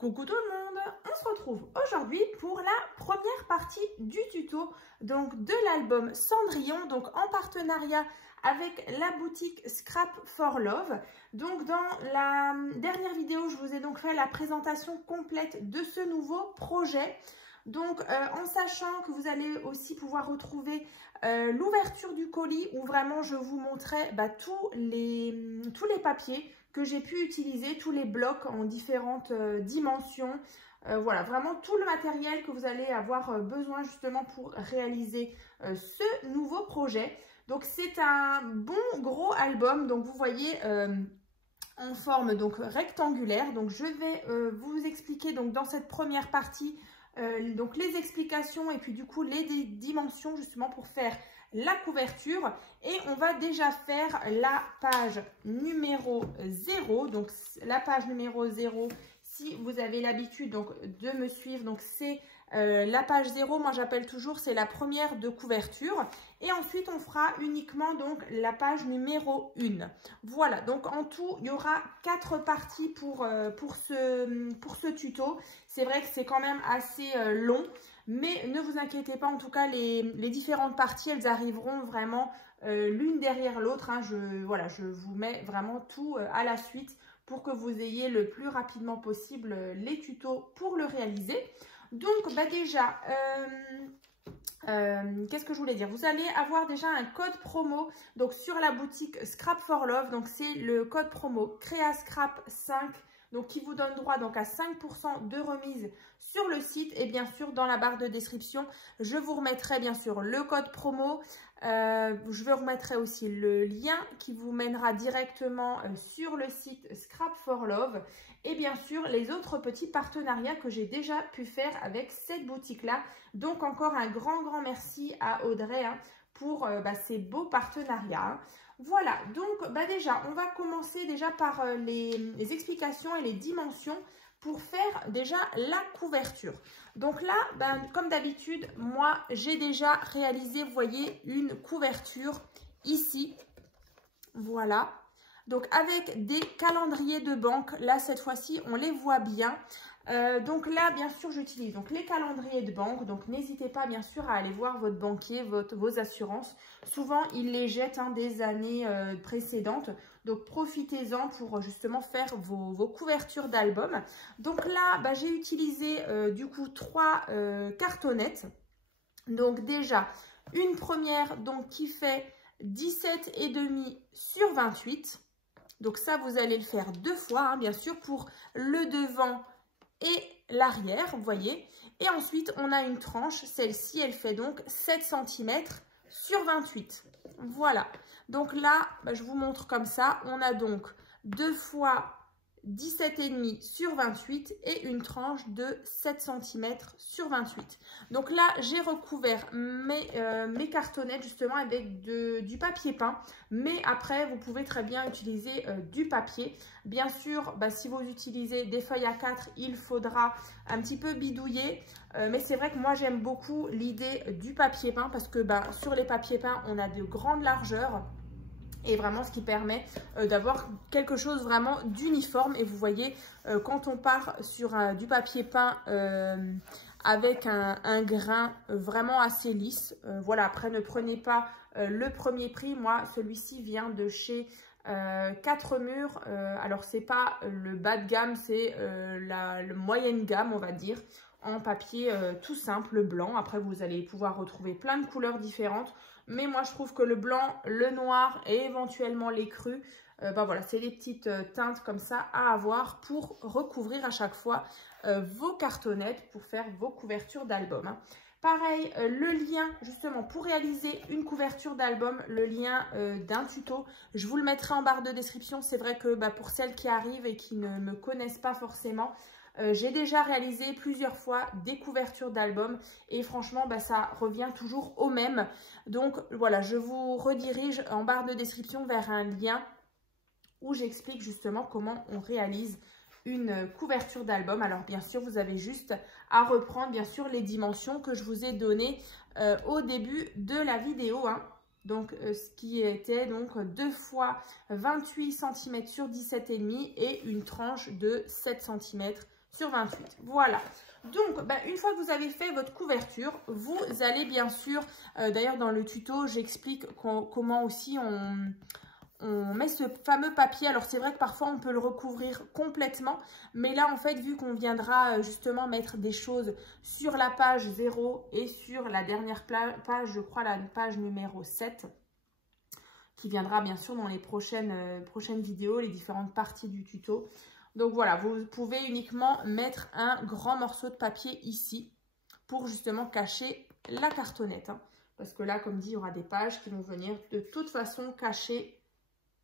Coucou tout le monde, on se retrouve aujourd'hui pour la première partie du tuto donc de l'album Cendrillon, donc en partenariat avec la boutique Scrap for Love. Donc dans la dernière vidéo, je vous ai donc fait la présentation complète de ce nouveau projet. Donc en sachant que vous allez aussi pouvoir retrouver l'ouverture du colis où vraiment je vous montrais tous les papiers que j'ai pu utiliser, tous les blocs en différentes dimensions. Voilà, vraiment tout le matériel que vous allez avoir besoin justement pour réaliser ce nouveau projet. Donc c'est un bon gros album, donc vous voyez en forme donc rectangulaire. Donc je vais vous expliquer donc dans cette première partie donc les explications et puis du coup les dimensions justement pour faire la couverture. Et on va déjà faire la page numéro 0. Donc la page numéro 0, si vous avez l'habitude donc de me suivre, donc c'est la page 0, moi j'appelle toujours, c'est la première de couverture. Et ensuite on fera uniquement donc la page numéro 1. Voilà, donc en tout il y aura 4 parties pour ce tuto. C'est vrai que c'est quand même assez long, mais ne vous inquiétez pas, en tout cas les différentes parties elles arriveront vraiment l'une derrière l'autre. Hein. Je vous mets vraiment tout à la suite pour que vous ayez le plus rapidement possible les tutos pour le réaliser. Donc déjà, qu'est-ce que je voulais dire? Vous allez avoir déjà un code promo donc sur la boutique Scrap for Love. Donc c'est le code promo CréaScrap5. Donc qui vous donne droit donc à 5% de remise sur le site. Et bien sûr, dans la barre de description, je vous remettrai bien sûr le code promo. Je vous remettrai aussi le lien qui vous mènera directement sur le site Scrap for Love. Et bien sûr, les autres petits partenariats que j'ai déjà pu faire avec cette boutique-là. Donc encore un grand merci à Audrey pour ces beaux partenariats. Voilà, donc déjà, on va commencer déjà par les explications et les dimensions pour faire déjà la couverture. Donc là, comme d'habitude, moi, j'ai déjà réalisé, vous voyez, une couverture ici. Voilà. Donc avec des calendriers de banque, là, cette fois-ci, on les voit bien. Donc là, bien sûr, j'utilise donc les calendriers de banque. Donc n'hésitez pas, bien sûr, à aller voir votre banquier, vos assurances. Souvent, ils les jettent des années précédentes. Donc profitez-en pour justement faire vos couvertures d'albums. Donc là, j'ai utilisé du coup 3 cartonnettes. Donc déjà, une première donc qui fait 17,5 sur 28. Donc ça, vous allez le faire 2 fois, bien sûr, pour le devant et l'arrière, vous voyez. Et ensuite, on a une tranche. Celle-ci, elle fait donc 7 cm sur 28. Voilà. Donc là, je vous montre comme ça. On a donc 2 fois 17,5 sur 28 et une tranche de 7 cm sur 28. Donc là, j'ai recouvert mes cartonnettes justement avec du papier peint. Mais après, vous pouvez très bien utiliser du papier. Bien sûr, si vous utilisez des feuilles A4, il faudra un petit peu bidouiller. Mais c'est vrai que moi, j'aime beaucoup l'idée du papier peint parce que sur les papiers peints, on a de grandes largeurs. Et vraiment ce qui permet d'avoir quelque chose vraiment d'uniforme. Et vous voyez, quand on part sur du papier peint avec un grain vraiment assez lisse, voilà, après ne prenez pas le premier prix. Moi, celui-ci vient de chez 4 murs. Alors, c'est pas le bas de gamme, c'est le moyenne gamme, on va dire, en papier tout simple, blanc. Après, vous allez pouvoir retrouver plein de couleurs différentes. Mais moi, je trouve que le blanc, le noir et éventuellement les crus, voilà, c'est des petites teintes comme ça à avoir pour recouvrir à chaque fois vos cartonnettes pour faire vos couvertures d'album. Pareil, le lien justement pour réaliser une couverture d'album, le lien d'un tuto, je vous le mettrai en barre de description. C'est vrai que pour celles qui arrivent et qui ne me connaissent pas forcément, j'ai déjà réalisé plusieurs fois des couvertures d'albums et franchement ça revient toujours au même. Donc voilà, je vous redirige en barre de description vers un lien où j'explique justement comment on réalise une couverture d'album. Alors bien sûr, vous avez juste à reprendre bien sûr les dimensions que je vous ai données au début de la vidéo. Donc ce qui était donc 2 fois 28 cm sur 17,5 et une tranche de 7 cm sur 28. Voilà. Donc, une fois que vous avez fait votre couverture, vous allez bien sûr, d'ailleurs dans le tuto, j'explique comment aussi on met ce fameux papier. Alors, c'est vrai que parfois, on peut le recouvrir complètement. Mais là, en fait, vu qu'on viendra justement mettre des choses sur la page 0 et sur la dernière page, je crois la page numéro 7, qui viendra bien sûr dans les prochaines vidéos, les différentes parties du tuto. Donc voilà, vous pouvez uniquement mettre un grand morceau de papier ici pour justement cacher la cartonnette. Hein. Parce que là, comme dit, il y aura des pages qui vont venir de toute façon cacher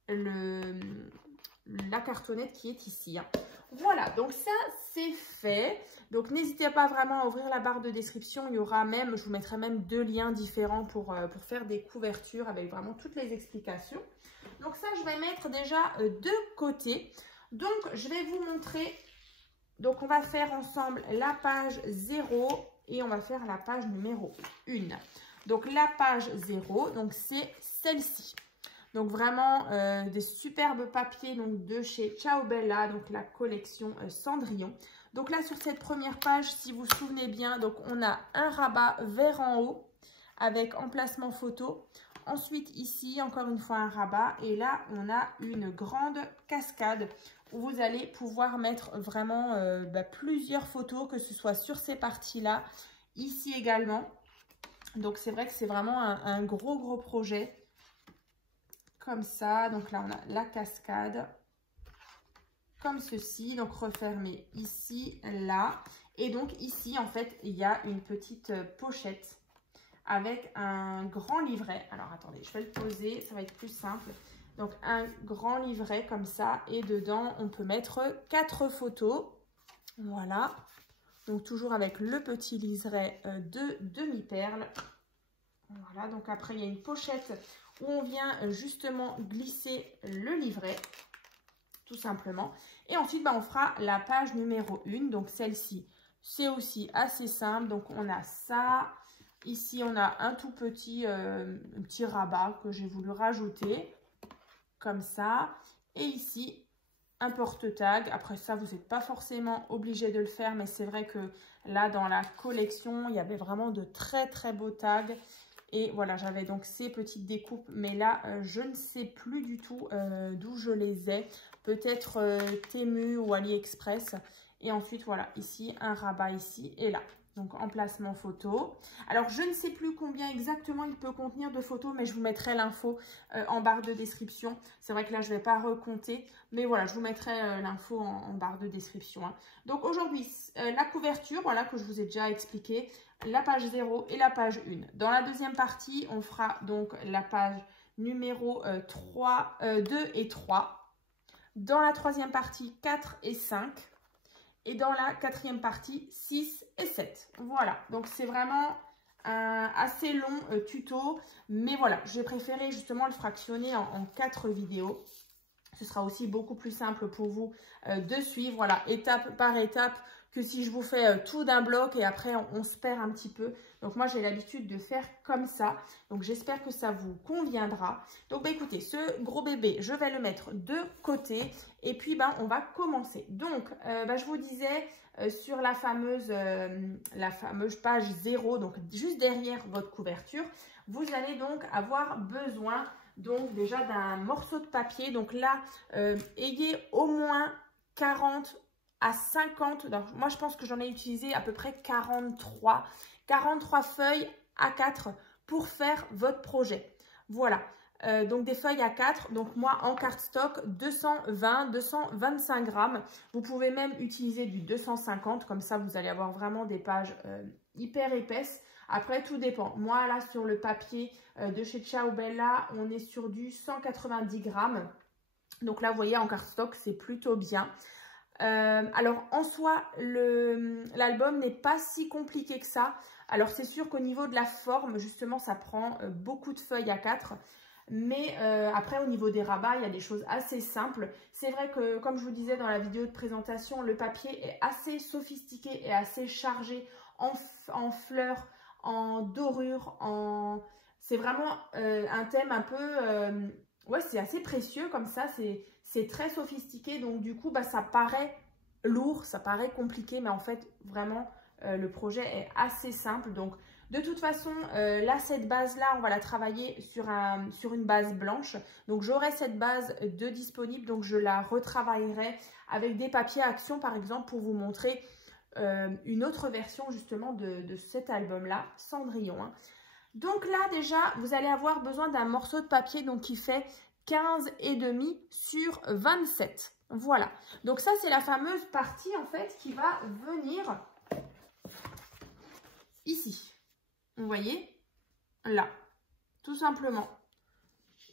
la cartonnette qui est ici. Hein. Voilà, donc ça, c'est fait. Donc, n'hésitez pas vraiment à ouvrir la barre de description. Il y aura même, je vous mettrai même 2 liens différents pour faire des couvertures avec vraiment toutes les explications. Donc ça, je vais mettre déjà de côté. Donc, je vais vous montrer. Donc, on va faire ensemble la page 0 et on va faire la page numéro 1. Donc, la page 0, donc c'est celle-ci. Donc, vraiment des superbes papiers donc, de chez Ciao Bella, donc la collection Cendrillon. Donc là, sur cette première page, si vous vous souvenez bien, donc on a un rabat vers en haut avec emplacement photo. Ensuite, ici, encore une fois, un rabat. Et là, on a une grande cascade où vous allez pouvoir mettre vraiment plusieurs photos, que ce soit sur ces parties-là, ici également. Donc, c'est vrai que c'est vraiment un gros projet. Comme ça. Donc là, on a la cascade. Comme ceci. Donc, refermé ici, là. Et donc, ici, en fait, il y a une petite pochette avec un grand livret. Alors, attendez, je vais le poser, ça va être plus simple. Donc, un grand livret comme ça. Et dedans, on peut mettre 4 photos. Voilà. Donc, toujours avec le petit liseré de demi-perle. Voilà. Donc, après, il y a une pochette où on vient justement glisser le livret. Tout simplement. Et ensuite, on fera la page numéro 1. Donc, celle-ci, c'est aussi assez simple. Donc, on a ça. Ici, on a un tout petit, rabat que j'ai voulu rajouter, comme ça. Et ici, un porte-tag. Après ça, vous n'êtes pas forcément obligé de le faire, mais c'est vrai que là, dans la collection, il y avait vraiment de très beaux tags. Et voilà, j'avais donc ces petites découpes, mais là, je ne sais plus du tout d'où je les ai. Peut-être Temu ou AliExpress. Et ensuite, voilà, ici, un rabat ici et là. Donc, emplacement photo. Alors, je ne sais plus combien exactement il peut contenir de photos, mais je vous mettrai l'info en barre de description. C'est vrai que là, je ne vais pas recompter, mais voilà, je vous mettrai l'info en barre de description. Hein. Donc, aujourd'hui, la couverture, voilà, que je vous ai déjà expliqué, la page 0 et la page 1. Dans la deuxième partie, on fera donc la page numéro 2 et 3. Dans la troisième partie, 4 et 5. Et dans la quatrième partie, 6 et 7. Voilà, donc c'est vraiment un assez long tuto. Mais voilà, j'ai préféré justement le fractionner en 4 vidéos. Ce sera aussi beaucoup plus simple pour vous de suivre, voilà, étape par étape, que si je vous fais tout d'un bloc et après on se perd un petit peu. Donc moi j'ai l'habitude de faire comme ça. Donc j'espère que ça vous conviendra. Donc écoutez, ce gros bébé, je vais le mettre de côté. Et puis on va commencer. Donc je vous disais sur la fameuse page 0, donc juste derrière votre couverture, vous allez donc avoir besoin donc déjà d'un morceau de papier. Donc là, ayez au moins 40 à 50. Donc moi, je pense que j'en ai utilisé à peu près 43 feuilles A4 pour faire votre projet. Voilà. Donc des feuilles A4. Donc moi, en cardstock, 220-225 grammes. Vous pouvez même utiliser du 250. Comme ça, vous allez avoir vraiment des pages hyper épaisses. Après, tout dépend. Moi, là, sur le papier de chez Ciao Bella, on est sur du 190 grammes. Donc là, vous voyez, en cardstock, c'est plutôt bien. Alors, en soi, l'album n'est pas si compliqué que ça. Alors, c'est sûr qu'au niveau de la forme, justement, ça prend beaucoup de feuilles A4. Mais après, au niveau des rabats, il y a des choses assez simples. C'est vrai que, comme je vous disais dans la vidéo de présentation, le papier est assez sophistiqué et assez chargé en fleurs, en dorure, c'est vraiment un thème un peu... ouais, c'est assez précieux comme ça, c'est très sophistiqué. Donc, du coup, ça paraît lourd, ça paraît compliqué, mais en fait, vraiment, le projet est assez simple. Donc, de toute façon, là, cette base-là, on va la travailler sur une base blanche. Donc, j'aurai cette base de disponible, donc je la retravaillerai avec des papiers à action, par exemple, pour vous montrer une autre version, justement, de cet album-là, Cendrillon. Hein. Donc là, déjà, vous allez avoir besoin d'un morceau de papier donc, qui fait 15,5 sur 27. Voilà. Donc ça, c'est la fameuse partie, en fait, qui va venir ici. Vous voyez? Là. Tout simplement.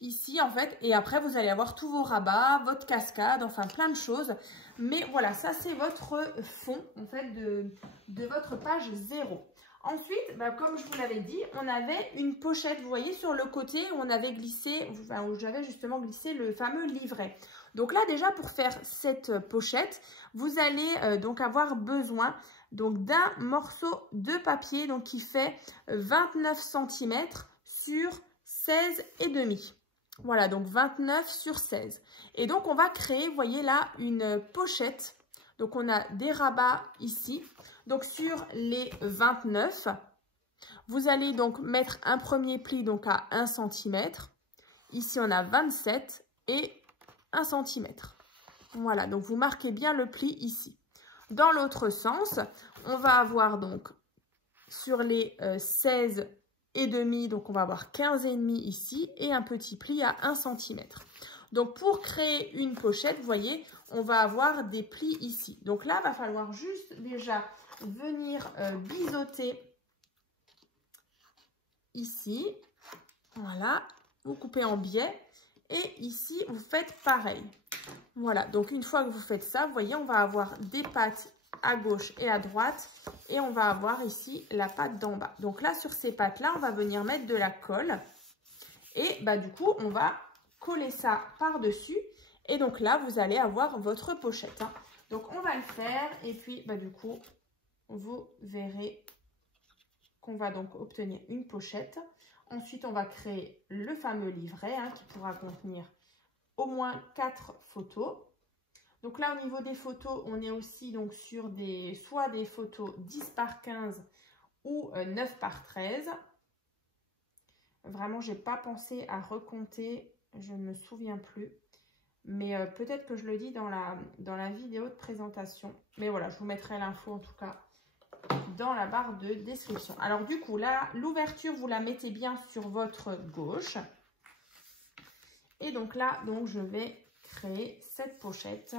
Ici, en fait. Et après, vous allez avoir tous vos rabats, votre cascade, enfin, plein de choses. Mais voilà, ça, c'est votre fond, en fait, de votre page 0. Ensuite, bah, comme je vous l'avais dit, on avait une pochette, vous voyez, sur le côté où on avait glissé, enfin, où j'avais justement glissé le fameux livret. Donc là, déjà, pour faire cette pochette, vous allez donc avoir besoin d'un morceau de papier donc, qui fait 29 cm sur 16,5. Voilà, donc 29 sur 16. Et donc, on va créer, vous voyez là, une pochette. Donc, on a des rabats ici. Donc, sur les 29, vous allez donc mettre un premier pli donc à 1 cm. Ici, on a 27 et 1 cm. Voilà, donc vous marquez bien le pli ici. Dans l'autre sens, on va avoir donc sur les 16,5, donc on va avoir 15,5 ici et un petit pli à 1 cm. Donc, pour créer une pochette, vous voyez, on va avoir des plis ici. Donc là, il va falloir juste déjà venir biseauter ici. Voilà, vous coupez en biais. Et ici, vous faites pareil. Voilà, donc une fois que vous faites ça, vous voyez, on va avoir des pattes à gauche et à droite. Et on va avoir ici la patte d'en bas. Donc là, sur ces pattes-là, on va venir mettre de la colle. Et bah, du coup, on va coller ça par-dessus. Et donc là, vous allez avoir votre pochette. Hein. Donc, on va le faire. Et puis, bah, du coup, vous verrez qu'on va donc obtenir une pochette. Ensuite, on va créer le fameux livret hein, qui pourra contenir au moins 4 photos. Donc là, au niveau des photos, on est aussi donc sur soit des photos 10 par 15 ou 9 par 13. Vraiment, je n'ai pas pensé à recompter, je ne me souviens plus. Mais peut-être que je le dis dans la vidéo de présentation. Mais voilà, je vous mettrai l'info en tout cas dans la barre de description. Alors du coup, là, l'ouverture, vous la mettez bien sur votre gauche. Et donc là, donc, je vais créer cette pochette.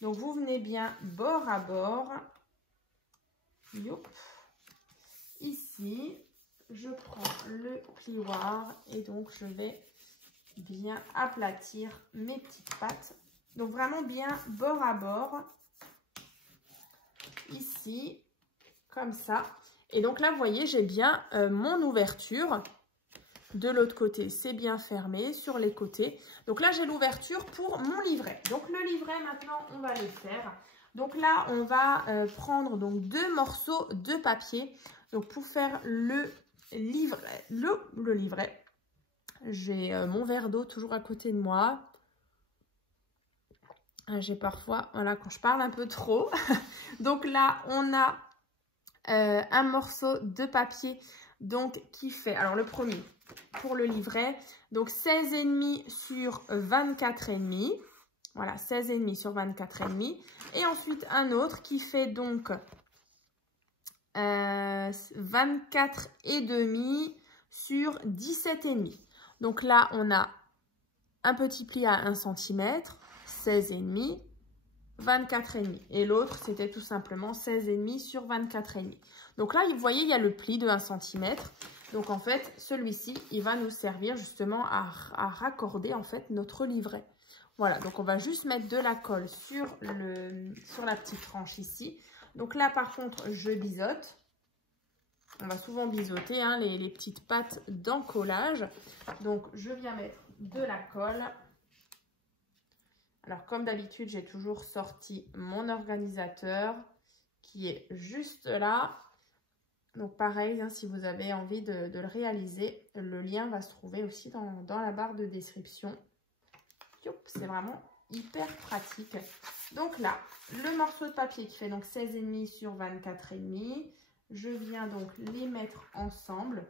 Donc, vous venez bien bord à bord. Youp. Ici, je prends le plioir et donc je vais bien aplatir mes petites pattes. Donc, vraiment bien bord à bord. Ici, comme ça. Et donc là, vous voyez, j'ai bien mon ouverture. De l'autre côté, c'est bien fermé sur les côtés. Donc là, j'ai l'ouverture pour mon livret. Donc le livret, maintenant, on va le faire. Donc là, on va prendre donc 2 morceaux de papier. Donc pour faire le livret, j'ai mon verre d'eau toujours à côté de moi. J'ai parfois, voilà, quand je parle un peu trop. Donc là, on a un morceau de papier donc qui fait, alors le premier pour le livret, donc 16,5 sur 24,5. Voilà, 16,5 sur 24,5. Et ensuite un autre qui fait donc 24,5 sur 17,5. Donc là, on a un petit pli à 1 cm, 16,5, 24,5. Et l'autre, c'était tout simplement 16,5 sur 24,5. Donc là, vous voyez, il y a le pli de 1 cm. Donc en fait, celui-ci, il va nous servir justement à raccorder en fait notre livret. Voilà, donc on va juste mettre de la colle sur la petite tranche ici. Donc là, par contre, je biseaute. On va souvent biseauter hein, les petites pattes d'encollage. Donc je viens mettre de la colle. Alors comme d'habitude, j'ai toujours sorti mon organisateur qui est juste là. Donc pareil, hein, si vous avez envie de le réaliser, le lien va se trouver aussi dans la barre de description. C'est vraiment hyper pratique. Donc là, le morceau de papier qui fait donc 16,5 sur 24,5. Je viens donc les mettre ensemble.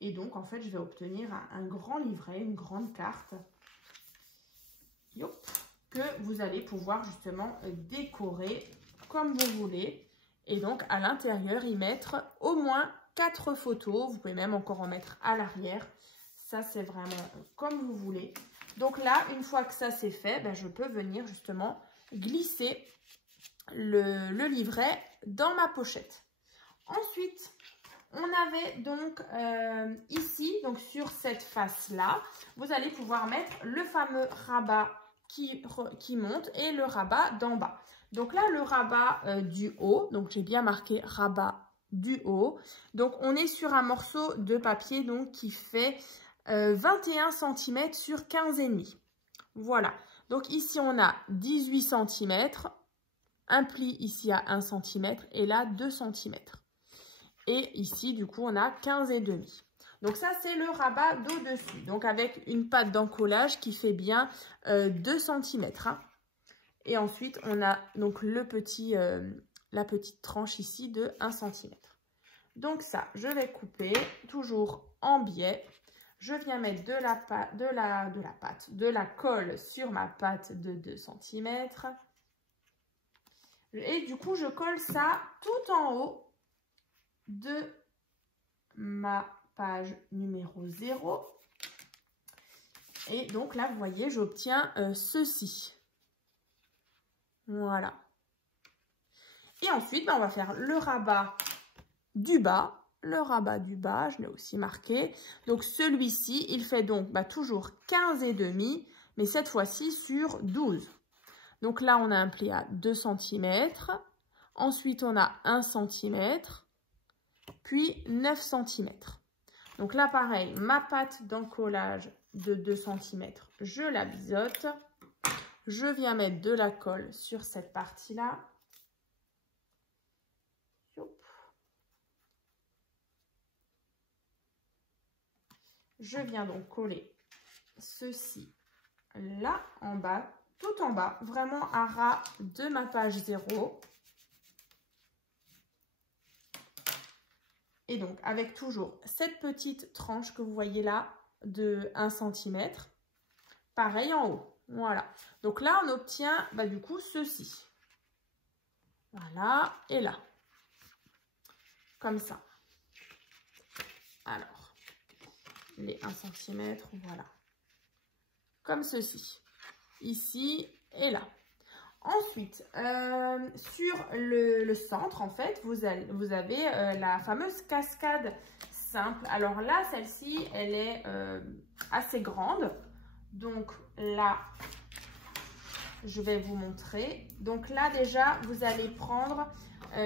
Et donc, en fait, je vais obtenir un grand livret, une grande carte. Yop, que vous allez pouvoir justement décorer comme vous voulez. Et donc, à l'intérieur, y mettre au moins 4 photos. Vous pouvez même encore en mettre à l'arrière. Ça, c'est vraiment comme vous voulez. Donc là, une fois que ça c'est fait, ben, je peux venir justement glisser le livret dans ma pochette. Ensuite, on avait donc ici, donc sur cette face-là, vous allez pouvoir mettre le fameux rabat qui monte et le rabat d'en bas. Donc là, le rabat du haut, donc j'ai bien marqué rabat du haut. Donc on est sur un morceau de papier donc qui fait 21 cm sur 15,5. Voilà. Donc ici, on a 18 cm, un pli ici à 1 cm et là 2 cm. Et ici, du coup, on a 15,5. Donc ça, c'est le rabat d'au-dessus. Donc avec une patte d'encollage qui fait bien 2 cm. Hein. Et ensuite, on a donc la petite tranche ici de 1 cm. Donc ça, je vais couper toujours en biais. Je viens mettre de la colle sur ma pâte de 2 cm. Et du coup, je colle ça tout en haut de ma page numéro 0. Et donc là, vous voyez, j'obtiens ceci. Voilà. Et ensuite, on va faire le rabat du bas. Le rabat du bas, je l'ai aussi marqué. Donc celui-ci, il fait donc toujours 15,5, mais cette fois-ci sur 12. Donc là, on a un pli à 2 cm. Ensuite, on a 1 cm. Puis 9 cm. Donc là, pareil, ma pâte d'encollage de 2 cm, je la biseaute. Je viens mettre de la colle sur cette partie-là. Je viens donc coller ceci là en bas, tout en bas, vraiment à ras de ma page 0. Et donc, avec toujours cette petite tranche que vous voyez là de 1 cm. Pareil en haut. Voilà. Donc là, on obtient du coup ceci. Voilà. Et là. Comme ça. Alors, les 1 cm, voilà. Comme ceci. Ici et là. Ensuite, sur le centre, en fait, vous avez la fameuse cascade simple. Alors là, celle-ci, elle est assez grande. Donc là, je vais vous montrer. Donc là, déjà, vous allez prendre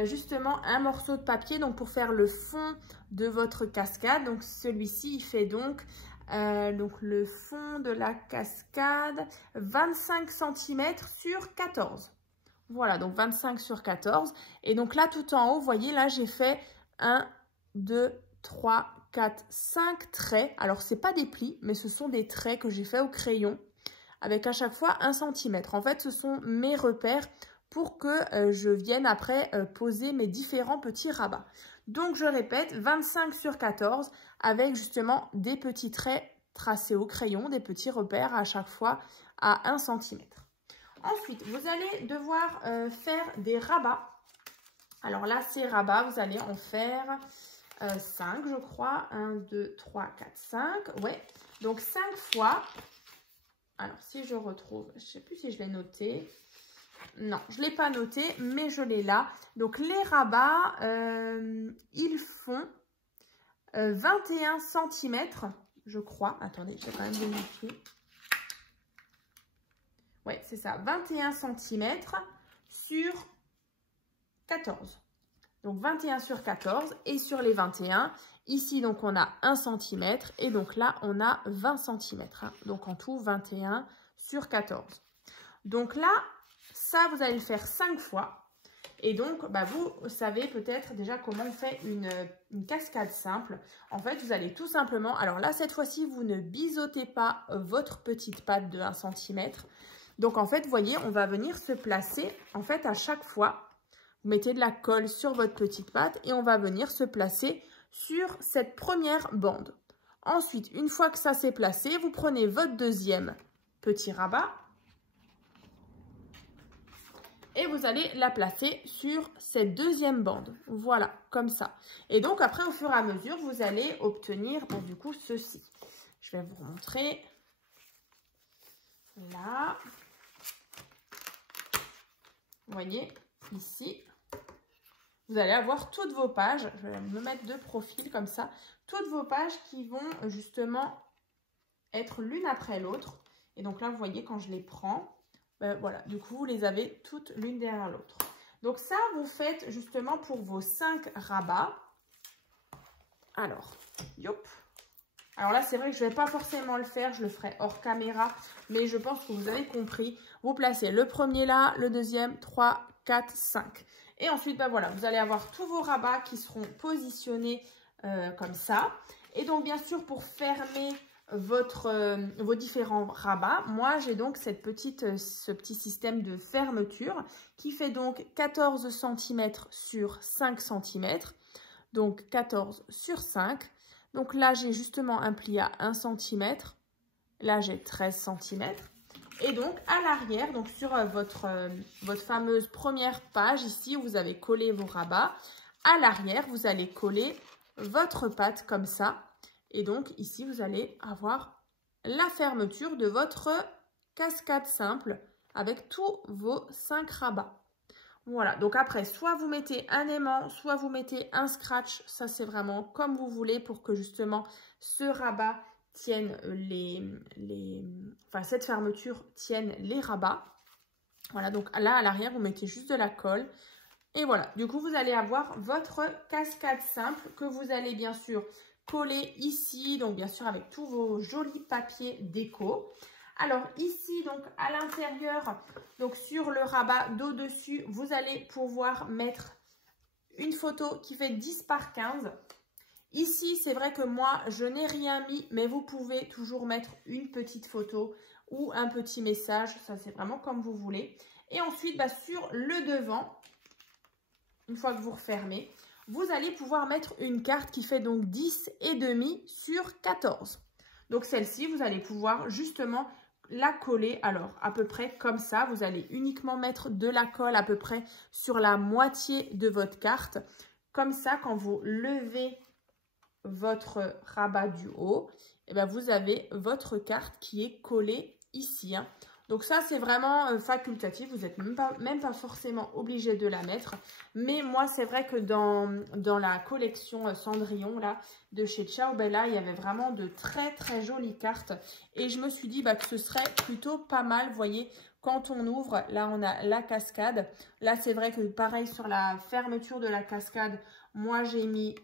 justement un morceau de papier donc pour faire le fond de votre cascade. Donc celui-ci, il fait donc le fond de la cascade 25 cm sur 14. Voilà, donc 25 sur 14. Et donc là, tout en haut, vous voyez, là, j'ai fait 1, 2, 3, 4, 5 traits. Alors, ce n'est pas des plis, mais ce sont des traits que j'ai fait au crayon avec à chaque fois 1 cm. En fait, ce sont mes repères pour que je vienne après poser mes différents petits rabats. Donc, je répète, 25 sur 14 avec justement des petits traits tracés au crayon, des petits repères à chaque fois à 1 cm. Ensuite, vous allez devoir faire des rabats. Alors là, ces rabats, vous allez en faire 5, je crois. 1, 2, 3, 4, 5. Ouais, donc 5 fois. Alors, si je retrouve, je ne sais plus si je l'ai noté. Non, je ne l'ai pas noté, mais je l'ai là. Donc, les rabats, ils font 21 cm, je crois. Attendez, je vais quand même vérifier. Oui, c'est ça, 21 cm sur 14. Donc, 21 sur 14 et sur les 21, ici, donc, on a 1 cm et donc là, on a 20 cm. Hein. Donc, en tout, 21 sur 14. Donc là, ça, vous allez le faire 5 fois. Et donc, vous savez peut-être déjà comment on fait une cascade simple. En fait, vous allez tout simplement... Alors là, cette fois-ci, vous ne biseautez pas votre petite pâte de 1 cm. Donc en fait, vous voyez, on va venir se placer, en fait, à chaque fois, vous mettez de la colle sur votre petite patte et on va venir se placer sur cette première bande. Ensuite, une fois que ça s'est placé, vous prenez votre deuxième petit rabat et vous allez la placer sur cette deuxième bande. Voilà, comme ça. Et donc après, au fur et à mesure, vous allez obtenir du coup ceci. Je vais vous montrer. Là. Vous voyez, ici. Vous allez avoir toutes vos pages. Je vais me mettre de profil comme ça. Toutes vos pages qui vont justement être l'une après l'autre. Et donc là, vous voyez, quand je les prends, voilà, du coup, vous les avez toutes l'une derrière l'autre. Donc ça, vous faites justement pour vos 5 rabats. Alors, yop. Alors là, c'est vrai que je ne vais pas forcément le faire, je le ferai hors caméra, mais je pense que vous avez compris. Vous placez le premier là, le deuxième, 3, 4, 5. Et ensuite, voilà, vous allez avoir tous vos rabats qui seront positionnés comme ça. Et donc, bien sûr, pour fermer vos différents rabats, moi j'ai donc ce petit système de fermeture qui fait donc 14 cm sur 5 cm, donc 14 sur 5. Donc là j'ai justement un pli à 1 cm, là j'ai 13 cm. Et donc à l'arrière, donc sur votre fameuse première page ici où vous avez collé vos rabats, à l'arrière vous allez coller votre patte comme ça. Et donc, ici, vous allez avoir la fermeture de votre cascade simple avec tous vos 5 rabats. Voilà, donc après, soit vous mettez un aimant, soit vous mettez un scratch. Ça, c'est vraiment comme vous voulez pour que justement ce rabat tienne cette fermeture tienne les rabats. Voilà, donc là, à l'arrière, vous mettez juste de la colle. Et voilà, du coup, vous allez avoir votre cascade simple que vous allez bien sûr coller ici, donc bien sûr avec tous vos jolis papiers déco. Alors ici, donc à l'intérieur, donc sur le rabat d'au-dessus, vous allez pouvoir mettre une photo qui fait 10 par 15. Ici, c'est vrai que moi, je n'ai rien mis, mais vous pouvez toujours mettre une petite photo ou un petit message. Ça, c'est vraiment comme vous voulez. Et ensuite, sur le devant, une fois que vous refermez, vous allez pouvoir mettre une carte qui fait donc 10,5 sur 14. Donc celle-ci, vous allez pouvoir justement la coller, alors à peu près comme ça. Vous allez uniquement mettre de la colle à peu près sur la moitié de votre carte. Comme ça, quand vous levez votre rabat du haut, et vous avez votre carte qui est collée ici. Donc ça, c'est vraiment facultatif. Vous n'êtes même pas forcément obligé de la mettre. Mais moi, c'est vrai que dans la collection Cendrillon là, de chez Ciao Bella, il y avait vraiment de très très jolies cartes. Et je me suis dit que ce serait plutôt pas mal. Vous voyez, quand on ouvre, là, on a la cascade. Là, c'est vrai que pareil, sur la fermeture de la cascade, moi, j'ai mis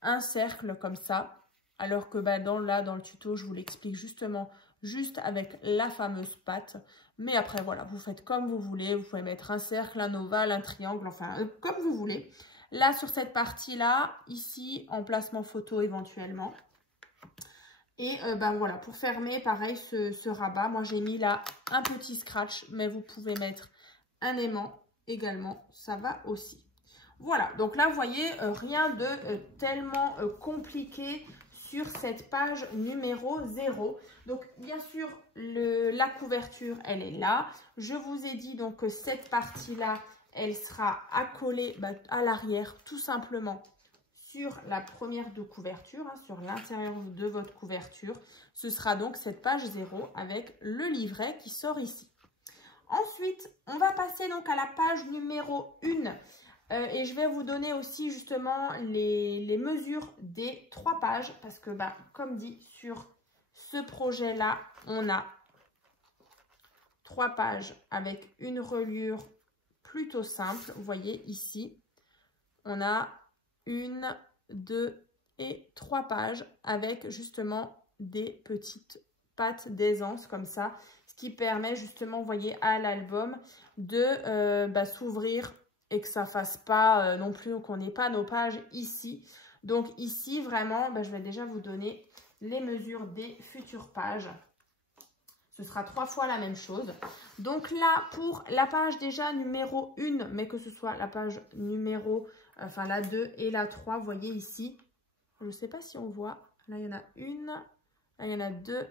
un cercle comme ça. Alors que dans le tuto, je vous l'explique justement juste avec la fameuse patte. Mais après, voilà, vous faites comme vous voulez. Vous pouvez mettre un cercle, un ovale, un triangle, enfin, comme vous voulez. Là, sur cette partie-là, ici, en placement photo éventuellement. Et voilà, pour fermer, pareil, ce rabat, moi, j'ai mis là un petit scratch, mais vous pouvez mettre un aimant également, ça va aussi. Voilà, donc là, vous voyez, rien de tellement compliqué sur cette page numéro 0. Donc, bien sûr, la couverture, elle est là. Je vous ai dit donc que cette partie-là, elle sera accolée à l'arrière, tout simplement, sur la première de couverture, sur l'intérieur de votre couverture. Ce sera donc cette page 0 avec le livret qui sort ici. Ensuite, on va passer donc à la page numéro 1. Et je vais vous donner aussi justement les mesures des 3 pages parce que comme dit sur ce projet là on a 3 pages avec une reliure plutôt simple. Vous voyez ici on a 1, 2 et 3 pages avec justement des petites pattes d'aisance comme ça, ce qui permet justement, vous voyez, à l'album de s'ouvrir et que ça fasse pas non plus, qu'on n'ait pas nos pages ici. Donc ici, vraiment, je vais déjà vous donner les mesures des futures pages. Ce sera 3 fois la même chose. Donc là, pour la page déjà numéro 1, mais que ce soit la page numéro, enfin la 2 et la 3, vous voyez ici. Je ne sais pas si on voit. Là, il y en a une. Là, il y en a 2.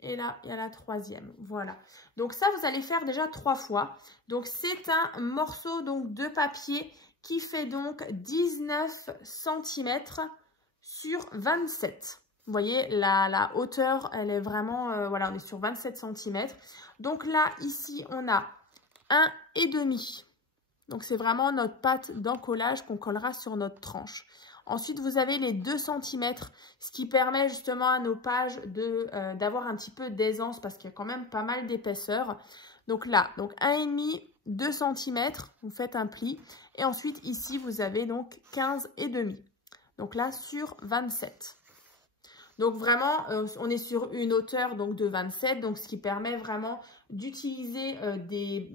Et là, il y a la 3e. Voilà. Donc ça, vous allez faire déjà 3 fois. Donc c'est un morceau donc, de papier qui fait donc 19 cm sur 27. Vous voyez, la hauteur, elle est vraiment, voilà, on est sur 27 cm. Donc là, ici, on a 1,5. Donc, c'est vraiment notre pâte d'encollage qu'on collera sur notre tranche. Ensuite, vous avez les 2 cm, ce qui permet justement à nos pages d'avoir un petit peu d'aisance parce qu'il y a quand même pas mal d'épaisseur. Donc là, donc 1,5, 2 cm, vous faites un pli. Et ensuite, ici, vous avez donc 15,5. Donc là, sur 27. Donc vraiment, on est sur une hauteur donc, de 27, donc ce qui permet vraiment d'utiliser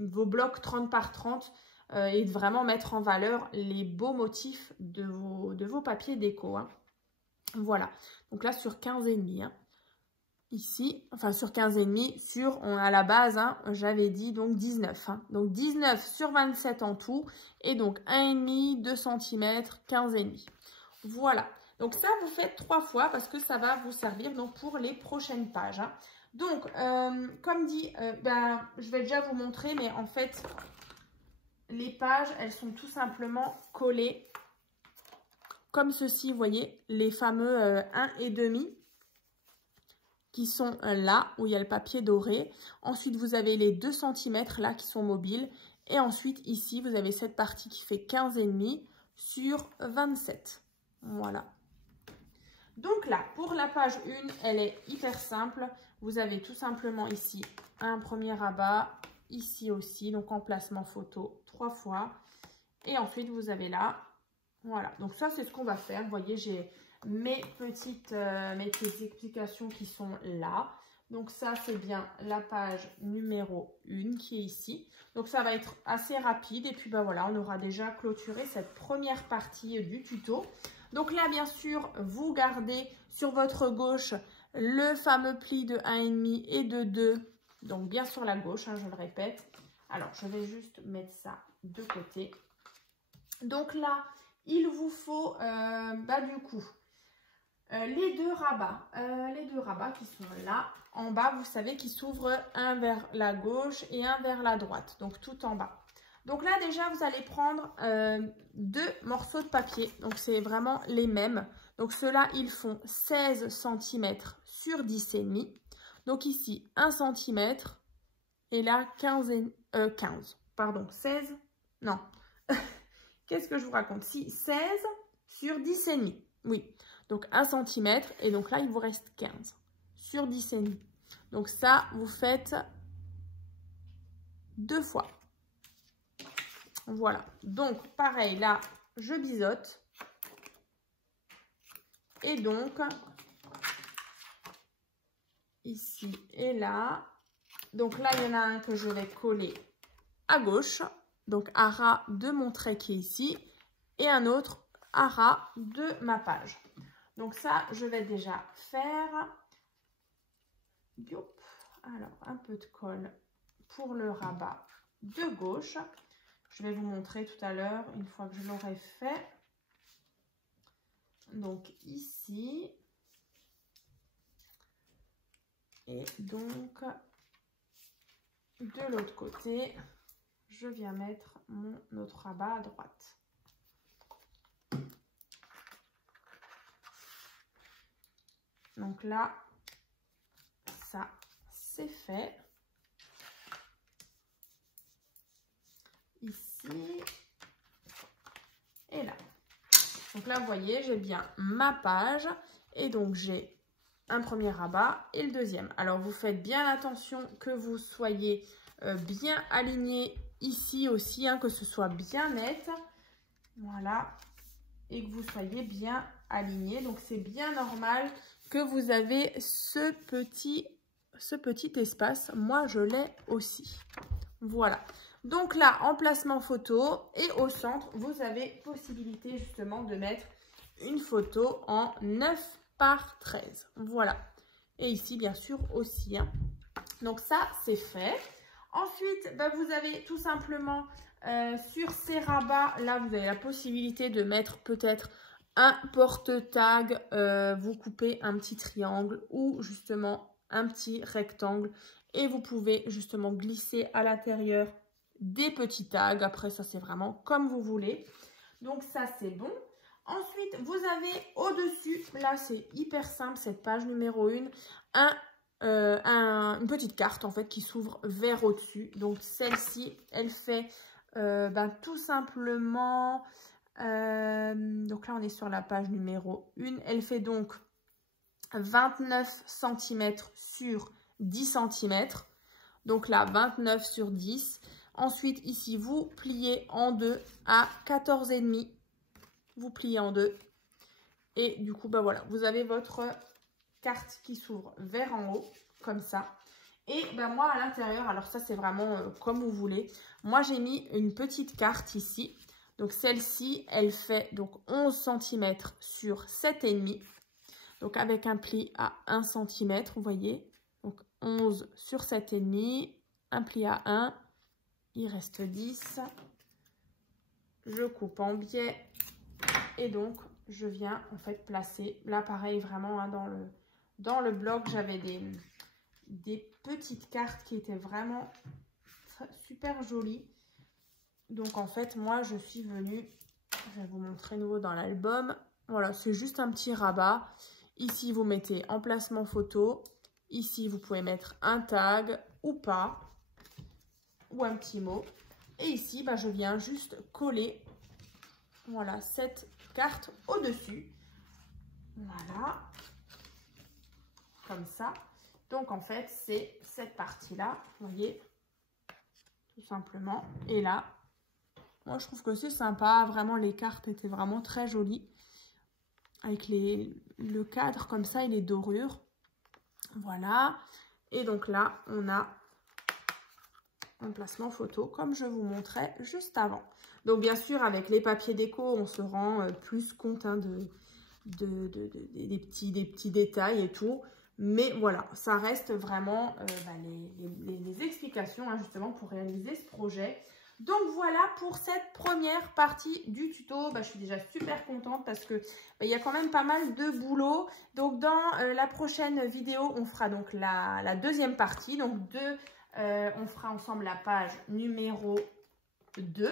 vos blocs 30 par 30 et de vraiment mettre en valeur les beaux motifs de vos papiers déco. Hein. Voilà, donc là sur 15,5. Hein. Ici, enfin sur 15,5, à la base, hein, j'avais dit donc 19. Hein. Donc 19 sur 27 en tout, et donc 1,5, 2 cm, 15,5. Voilà. Donc ça, vous faites 3 fois parce que ça va vous servir donc, pour les prochaines pages. Hein. Donc, comme dit, je vais déjà vous montrer, mais en fait, les pages, elles sont tout simplement collées comme ceci, vous voyez, les fameux 1,5 qui sont là, où il y a le papier doré. Ensuite, vous avez les 2 cm là qui sont mobiles. Et ensuite, ici, vous avez cette partie qui fait 15,5 sur 27. Voilà. Donc là, pour la page 1, elle est hyper simple. Vous avez tout simplement ici un premier rabat, ici aussi, donc emplacement photo 3 fois. Et ensuite, vous avez là, voilà. Donc ça, c'est ce qu'on va faire. Vous voyez, j'ai mes petites explications qui sont là. Donc ça, c'est bien la page numéro 1 qui est ici. Donc ça va être assez rapide. Et puis, ben voilà, on aura déjà clôturé cette première partie du tuto. Donc là, bien sûr, vous gardez sur votre gauche le fameux pli de 1,5 et de 2. Donc bien sur la gauche, hein, je le répète. Alors, je vais juste mettre ça de côté. Donc là, il vous faut, du coup, les deux rabats qui sont là. En bas, vous savez qu'ils s'ouvrent un vers la gauche et un vers la droite. Donc tout en bas. Donc là, déjà, vous allez prendre 2 morceaux de papier. Donc, c'est vraiment les mêmes. Donc, ceux-là, ils font 16 cm sur 10,5. Donc, ici, 1 cm. Et là, 16. Non. Qu'est-ce que je vous raconte? Si, 16 sur 10,5. Oui. Donc, 1 cm. Et donc là, il vous reste 15 sur 10,5. Donc, ça, vous faites 2 fois. Voilà, donc pareil, là, je biseaute. Et donc, ici et là. Donc là, il y en a un que je vais coller à gauche. Donc, à ras de mon trait qui est ici. Et un autre à ras de ma page. Donc ça, je vais déjà faire. Alors, un peu de colle pour le rabat de gauche. Je vais vous montrer tout à l'heure, une fois que je l'aurai fait. Donc ici. Et donc, de l'autre côté, je viens mettre mon autre rabat à droite. Donc là, ça, c'est fait. Ici et là. Donc là, vous voyez, j'ai bien ma page et donc j'ai un premier rabat et le deuxième. Alors, vous faites bien attention que vous soyez bien aligné ici aussi, hein, que ce soit bien net. Voilà. Et que vous soyez bien aligné. Donc, c'est bien normal que vous avez ce petit espace. Moi, je l'ai aussi. Voilà. Donc là, emplacement photo et au centre, vous avez possibilité justement de mettre une photo en 9 par 13. Voilà. Et ici, bien sûr, aussi. Hein. Donc ça, c'est fait. Ensuite, bah, vous avez tout simplement sur ces rabats, là, vous avez la possibilité de mettre peut-être un porte-tag. Vous coupez un petit triangle ou justement un petit rectangle. Et vous pouvez justement glisser à l'intérieur des petits tags. Après, ça, c'est vraiment comme vous voulez. Donc ça, c'est bon. Ensuite, vous avez au-dessus, là, c'est hyper simple, cette page numéro 1, une petite carte en fait qui s'ouvre vers au-dessus. Donc celle-ci, elle fait tout simplement, donc là on est sur la page numéro 1, elle fait donc 29 cm sur 10 cm. Donc là 29 sur 10. Ensuite ici vous pliez en deux à 14,5. Vous pliez en deux. Et du coup, bah voilà, vous avez votre carte qui s'ouvre vers en haut, comme ça. Et ben moi, à l'intérieur, alors ça, c'est vraiment comme vous voulez. Moi, j'ai mis une petite carte ici. Donc, celle-ci, elle fait donc 11 cm sur 7,5. Donc, avec un pli à 1 cm, vous voyez. Donc, 11 sur 7,5. Un pli à 1. Il reste 10. Je coupe en biais. Et donc, je viens en fait placer, là pareil vraiment hein, dans le bloc, j'avais des petites cartes qui étaient vraiment super jolies. Donc en fait, moi je suis venue, je vais vous montrer nouveau dans l'album. Voilà, c'est juste un petit rabat. Ici, vous mettez emplacement photo. Ici, vous pouvez mettre un tag ou pas, ou un petit mot. Et ici, bah, je viens juste coller, voilà, cette carte au-dessus. Voilà. Comme ça. Donc, en fait, c'est cette partie-là, vous voyez, tout simplement. Et là, moi, je trouve que c'est sympa. Vraiment, les cartes étaient vraiment très jolies. Avec le cadre comme ça et les dorures. Voilà. Et donc là, on a un placement photo, comme je vous montrais juste avant. Donc, bien sûr, avec les papiers déco, on se rend plus compte hein, des petits détails et tout. Mais voilà, ça reste vraiment les explications hein, justement pour réaliser ce projet. Donc voilà pour cette première partie du tuto. Je suis déjà super contente parce que il y a quand même pas mal de boulot. Donc dans la prochaine vidéo, on fera donc la deuxième partie. Donc on fera ensemble la page numéro 2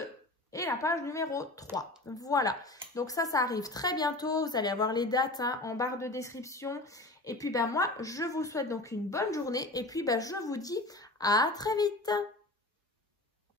et la page numéro 3. Voilà. Donc ça arrive très bientôt. Vous allez avoir les dates hein, en barre de description. Et puis moi, je vous souhaite donc une bonne journée. Et puis je vous dis à très vite.